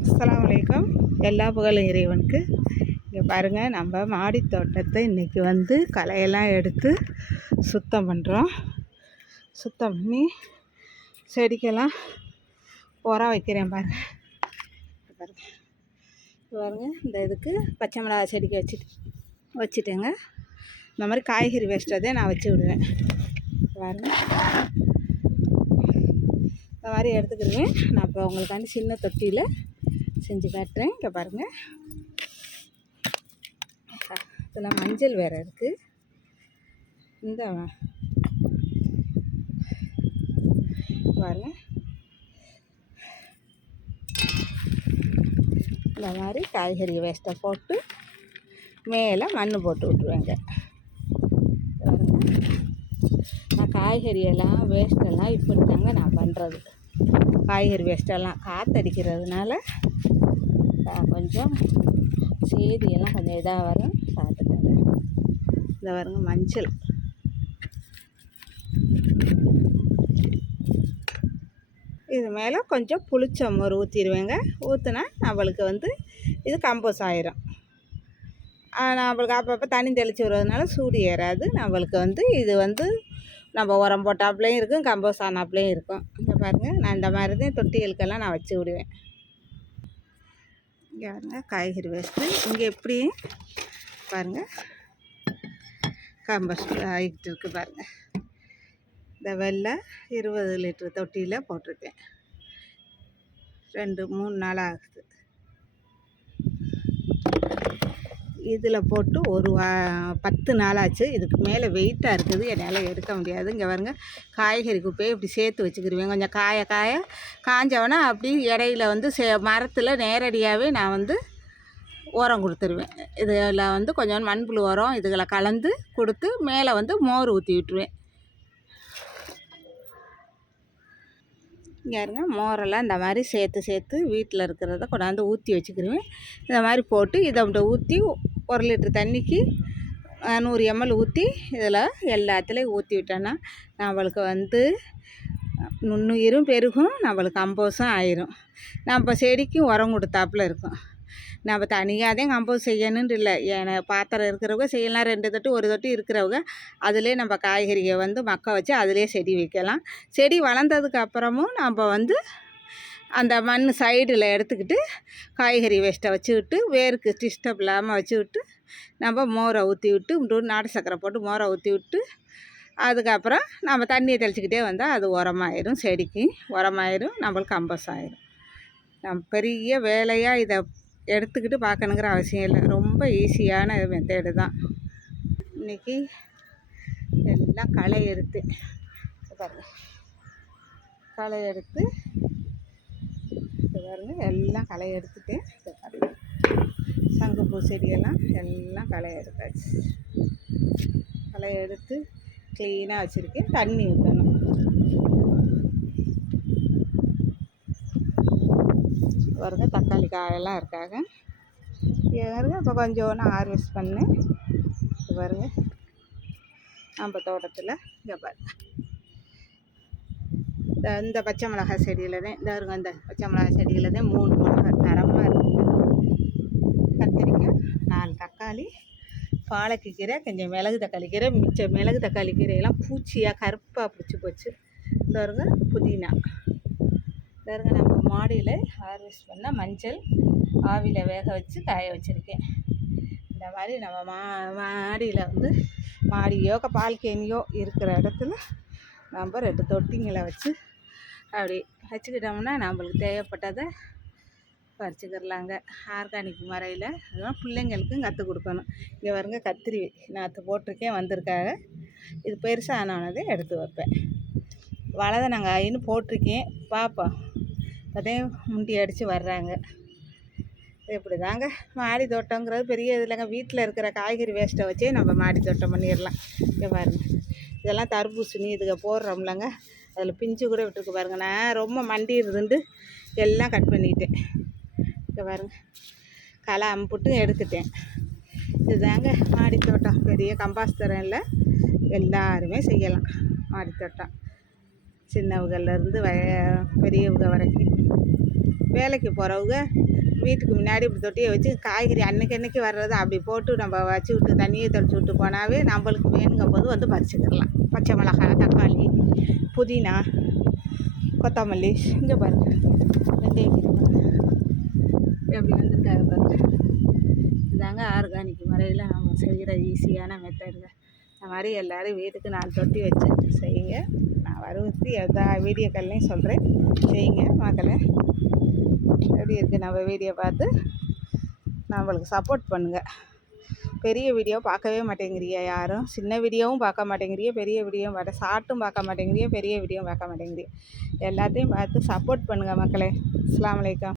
அஸ்ஸலாமு எல்லா புகழும் இறைவனுக்கு. இங்கே பாருங்கள் நம்ம மாடி தோட்டத்தை இன்றைக்கி வந்து களையெல்லாம் எடுத்து சுத்தம் பண்ணுறோம் சுத்தம் பண்ணி செடிக்கெல்லாம் உரம் வைக்கிறேன் பாருங்கள் பாருங்கள் பாருங்கள் இந்த இதுக்கு பச்சை மிளகா செடிக்கு வச்சுட்டு வச்சுட்டேங்க. இந்த மாதிரி காய்கறி வேஸ்ட்டதே நான் வச்சு விடுவேன். பாருங்கள் இந்த மாதிரி எடுத்துக்கிடுவேன். நான் இப்போ உங்களுக்காண்டி சின்ன தொட்டியில் செஞ்சு காட்டுறேன். இங்கே பாருங்கள் இதெல்லாம் மஞ்சள் வேறு இருக்குது இந்த பாருங்கள் இந்த மாதிரி காய்கறி வேஸ்ட்டை போட்டு மேலே மண் போட்டு விட்ருவேங்க நான் காய்கறியெல்லாம் வேஸ்ட்டெல்லாம் இப்படி தாங்க நான் பண்ணுறது காய்கறி வேஸ்ட்டெல்லாம் காற்றடிக்கிறதுனால நான் கொஞ்சம் சேதியெல்லாம் கொஞ்சம் இதாக வரும் பார்த்துக்கங்க. இந்த வருங்க மஞ்சள். இது மேலே கொஞ்சம் புளிச்ச மோர் ஊற்றிடுவேங்க ஊற்றுனா நம்மளுக்கு வந்து இது கம்போஸ் ஆயிரும். நம்மளுக்கு அப்பப்போ தண்ணி தெளித்து விடுறதுனால சூடு ஏறாது. நம்மளுக்கு வந்து இது வந்து நம்ம உரம் போட்டாப்புலேயும் இருக்கும் கம்போஸ் ஆனாப்புலேயும் இருக்கும். இங்கே பாருங்கள் நான் இந்த மாதிரி தான் தொட்டிகளுக்கெல்லாம் நான் வச்சு விடுவேன். இங்கே பாருங்க காய்கறி வேஸ்ட்டு இங்கே எப்படி? பாருங்கள் காம்பஸ்ட் ஆகிட்டு இருக்கு பாருங்கள் இந்த வெள்ளை இருபது லிட்டர் தொட்டியில் போட்டிருக்கேன். ரெண்டு மூணு நாள் ஆகுது. இதில் போட்டு ஒரு வா பத்து நாளாச்சு. இதுக்கு மேலே வெயிட்டாக இருக்குது. என்னால் எடுக்க முடியாது. இங்கே பாருங்க காய்கறி குப்பையை இப்படி சேர்த்து வச்சுக்கிடுவேன் கொஞ்சம் காய காய காஞ்சவொன்னே அப்படி இடையில வந்து சே மரத்தில் நேரடியாகவே நான் வந்து உரம் கொடுத்துருவேன். இதில் வந்து கொஞ்சம் மண்புழு உரம் இதுகளை கலந்து கொடுத்து மேலே வந்து மோர் ஊற்றி விட்டுருவேன். இங்கே இருங்க மோரெல்லாம் இந்த மாதிரி சேர்த்து சேர்த்து வீட்டில் இருக்கிறத கொண்டாந்து ஊற்றி வச்சுக்கிருவேன். இந்த மாதிரி போட்டு இதை ஊற்றி ஒரு லிட்டர் தண்ணிக்கு நூறு எம்எல் ஊற்றி இதில் எல்லாத்துலேயும் ஊற்றி விட்டோன்னா நம்மளுக்கு வந்து நுண்ணுயிரும் பெருகும் நம்மளுக்கு கம்போஸும் ஆயிரும். நம்ம செடிக்கும் உரம் கொடுத்தாப்புல இருக்கும். நம்ம தனியாக தான் கம்போஸ் செய்யணுன்ட்டு இல்லை. ஏன்னா பாத்திரம் இருக்கிறவங்க செய்யலாம். ரெண்டு தொட்டு ஒரு தொட்டு இருக்கிறவங்க அதிலே நம்ம காய்கறியை வந்து மக்க வச்சு அதிலே செடி வைக்கலாம். செடி வளர்ந்ததுக்கு அப்புறமும் நம்ம வந்து அந்த மண் சைடில் எடுத்துக்கிட்டு காய்கறி வேஸ்ட்டை வச்சுக்கிட்டு வேருக்கு டிஸ்டர்ப் இல்லாமல் வச்சுக்கிட்டு நம்ம மோரை ஊற்றி விட்டு இப்படி நாட்டு சக்கரை போட்டு மோரை ஊற்றி விட்டு அதுக்கப்புறம் நம்ம தண்ணியை தெளிச்சிக்கிட்டே வந்தால் அது உரமாயிரும் செடிக்கு உரமாயிரும் நம்மளுக்கு கம்பஸ் ஆயிரும். நம்ம பெரிய வேலையாக இதை எடுத்துக்கிட்டு பார்க்கணுங்கிற அவசியம் இல்லை. ரொம்ப ஈஸியான மெத்தேடு தான். இன்றைக்கி எல்லாம் களை எடுத்து பாருங்கள் களை எடுத்து இப்போ பாருங்கள் எல்லாம் களை எடுத்துட்டு சங்குப்பூ செடியெல்லாம் எல்லாம் களை எடுத்தாச்சு. களை எடுத்து க்ளீனாக வச்சுருக்கேன். தண்ணி ஊற்றணும் பாருங்க தக்காளி காயெல்லாம் இருக்காங்க. பாருங்க இப்போ கொஞ்சம் ஹார்வெஸ்ட் பண்ணேன் பாருங்கள் பாருங்க நம்ம தோட்டத்தில் இங்கே பாருங்க. இந்த இந்த பச்சை மிளகாய் செடியில் தான் இந்த இருங்க இந்த பச்சை மிளகாய் செடியில் தான் மூணு மிளகாய் தரமாக இருக்குங்க கத்திரிக்காய் நாலு தக்காளி பாலக்கு கீரை கொஞ்சம் மிளகு தக்காளி கீரை மிச்சம் மிளகு தக்காளி கீரையெல்லாம் பூச்சியாக கருப்பாக பிடிச்சி போச்சு. இந்த வருங்க புதினா. இந்த வருங்க நம்ம மாடியில் ஹார்வெஸ்ட் பண்ண மஞ்சள் ஆவியில் வேக வச்சு காய வச்சுருக்கேன். இந்த மாதிரி நம்ம மா மாடியில் வந்து மாடியோ பால்கேனியோ இருக்கிற இடத்துல நம்ம ரெண்டு தொட்டிங்களை வச்சு அப்படி வச்சுக்கிட்டோம்னா நம்மளுக்கு தேவைப்பட்டதை பறிச்சுக்கிறலாங்க. ஆர்கானிக் முறையில் அதெல்லாம் பிள்ளைங்களுக்கும் கற்றுக் கொடுக்கணும். இங்கே பாருங்க கத்திரி நாற்று போட்டிருக்கேன் வந்திருக்காங்க. இது பெருசாக ஆனவனதே எடுத்து வைப்பேன். வலதனங்காயின்னு போட்டிருக்கேன். பார்ப்போம் அதே முண்டி அடித்து வர்றாங்க. இப்படி தாங்க மாடி தோட்டங்கிறது பெரிய இது இல்லைங்க. வீட்டில் இருக்கிற காய்கறி வேஸ்ட்டை வச்சே நம்ம மாடி தோட்டம் பண்ணிடலாம். இங்கே பாருங்க. இதெல்லாம் தர்பூசணி இதுங்க போடுறோம்லங்க. அதில் பிஞ்சு கூட விட்டுருக்கு பாருங்க. நான் ரொம்ப மண்டிடுதுண்டு எல்லாம் கட் பண்ணிட்டேன். இங்கே பாருங்க. களை அம்புட்டு எடுத்துட்டேன். இதுதாங்க மாடி தோட்டம் பெரிய கம்பாஸ் தரம் இல்லை. எல்லாருமே செய்யலாம் மாடி தோட்டம் சின்னவங்கள்லேருந்து வய பெரியவங்க வரைக்கும். வேலைக்கு போகிறவங்க வீட்டுக்கு முன்னாடி இப்படி தொட்டியை வச்சு காய்கறி அன்னைக்கு அன்னைக்கு வர்றதை அப்படி போட்டு நம்ம வச்சு விட்டு தண்ணியை தெளிச்சு விட்டு போனாவே நம்மளுக்கு வேணுங்கும் போது வந்து பறிச்சுக்கிடலாம் பச்சை மிளகாய் தக்காளி புதினா கொத்தமல்லி இங்கே பாருங்க. வெந்தயக்கீரை எப்படி வந்துருக்காங்க பாருங்க. இதாங்க ஆர்கானிக் முறையில் நம்ம செய்கிற ஈஸியான மெத்தடுங்க இந்த மாதிரி எல்லோரும் வீட்டுக்கு நாலு தொட்டி வச்சு செய்யுங்க. நான் வறுவத்தி எல்லா வீடியோக்கள்லையும் சொல்கிறேன் செய்யுங்க மக்களை. எப்படி இருக்குது நம்ம வீடியோ பார்த்து நம்மளுக்கு சப்போர்ட் பண்ணுங்கள் பெரிய வீடியோ பார்க்கவே மாட்டேங்கிறியா யாரும். சின்ன வீடியோவும் பார்க்க மாட்டேங்கிறீங்க பெரிய வீடியோவும் பார்க்க ஷார்ட்டும் பார்க்க மாட்டேங்கிறீங்க பெரிய வீடியோவும் பார்க்க மாட்டேங்கிறீங்க எல்லாத்தையும் பார்த்து சப்போர்ட் பண்ணுங்கள் மக்களே. அஸ்லாம் வலைக்கம்